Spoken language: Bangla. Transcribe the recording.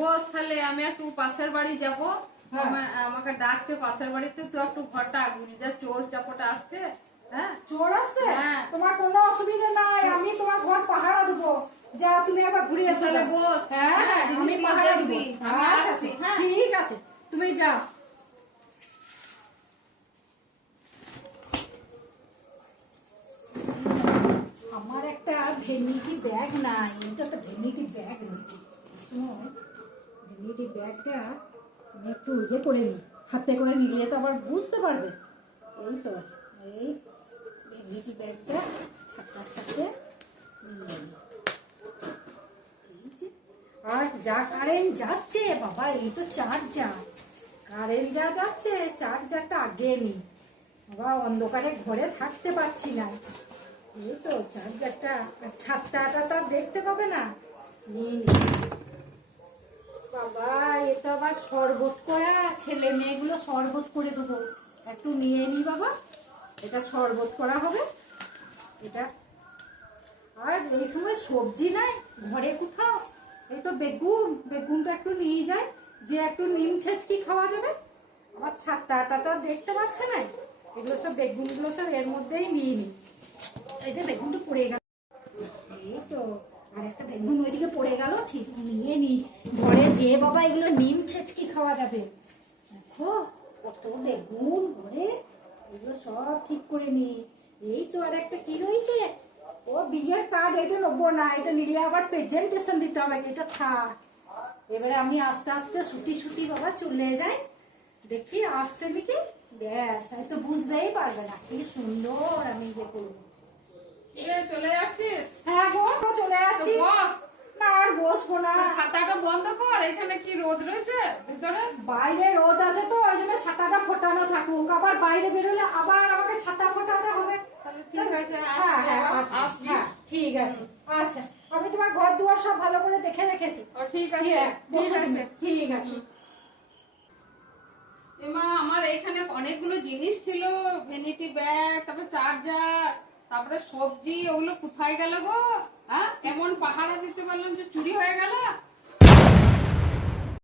বস তাহলে আমি একটু পাশের বাড়ি যাবো। আমাকে ডাকছে পাশের বাড়িতে, তো একটু ঘরটা আগুন যা চোর চাপটা আসছে। হ্যাঁ চোর আসছে? হ্যাঁ। তোমার কোনো অসুবিধা নাই, আমি তোমার ঘর পাহারা দেবো। যা তুমি আবার ঘুরে এসো। তাহলে বস, হ্যাঁ আমি পাহারা দেবো। আমি আচ্ছা আসছি। হ্যাঁ ঠিক আছে, তুমি যাও। আমার একটা ভ্যানিটি ব্যাগ নাই, এটা একটা ভ্যানিটি ব্যাগ রয়েছে। শোনো, ভ্যানিটি ব্যাগটা আমি একটু ইয়ে করে নিই, হাতে করে নিলে তো আবার বুঝতে পারবে। এই তো এই ভ্যানিটি ব্যাগটা ছাতার সাথে নিয়ে নিই। এই যে, আর যা কারেন্ট যাচ্ছে বাবা, এই তো চার্জার, কারেন্ট যা যাচ্ছে চার্জারটা আগে নিই বাবা, অন্ধকারে ঘরে থাকতে পারছি না। এই তো চার্জারটা, আর ছাতাটা তো আর দেখতে পাবে না, নিয়ে নি। বাবা এটা আবার শরবত করা, ছেলে মেয়েগুলো শরবত করে দেবো, একটু নিয়ে নি বাবা, এটা শরবত করা হবে এটা। আর এই সময় সবজি নাই ঘরে কোথাও, এই তো বেগুনটা একটু নিয়ে যায়, যে একটু নিম ছেঁচকি খাওয়া যাবে। আমার ছাতাটা তো দেখতে পাচ্ছে না, এগুলো সব বেগুনগুলো সব এর মধ্যেই নিয়ে নি। এই যে বেগুনটা পড়ে গেল, এই তো আর একটা বেগুন ওইদিকে পড়ে গেল, ঠিক নিয়ে নি। ঘরে যে বাবা এগুলো নিম ছেঁচকি খাওয়া যাবে, দেখো কত বেগুন ঘরে, এগুলো সব ঠিক করে নি। এই তো আর একটা কি রয়েছে, ও বিয়ের কার্ড, এটা নেবো না, এটা নিলে আবার প্রেজেন্টেশন দিতে হবে, এটা থাক। এবারে আমি আস্তে আস্তে ছুটি বাবা চলে যাই, দেখি আসছে নাকি, ব্যাস এই তো বুঝতেই পারবে না কি সুন্দর আমি ইয়ে করবো। চলে যাচ্ছিস? হ্যাঁ গো চলে যাচ্ছি। বস না আর বসবো না, ছাতাটা বন্ধ কর, এখানে কি রোদ রয়েছে ভিতরে? বাইরে রোদ আছে তো ওই জন্য ছাতাটা ফোটানো থাকুক, আবার বাইরে বেরোলে আবার আমাকে ছাতা ফোটাতে হবে। তাহলে ঠিক আছে, আসবি। হ্যাঁ ঠিক আছে, আচ্ছা আমি তোমার ঘর দুয়ার সব ভালো করে দেখে রেখেছি। ও ঠিক আছে, ঠিক আছে, ঠিক আছে। এমা আমার এখানে অনেকগুলো জিনিস ছিল, ভ্যানিটি ব্যাগ, তারপরে চার্জার, তারপরে সবজি, ওগুলো কোথায় গেল গো? হ্যাঁ এমন পাহারা দিতে পারলাম যে চুরি হয়ে গেল।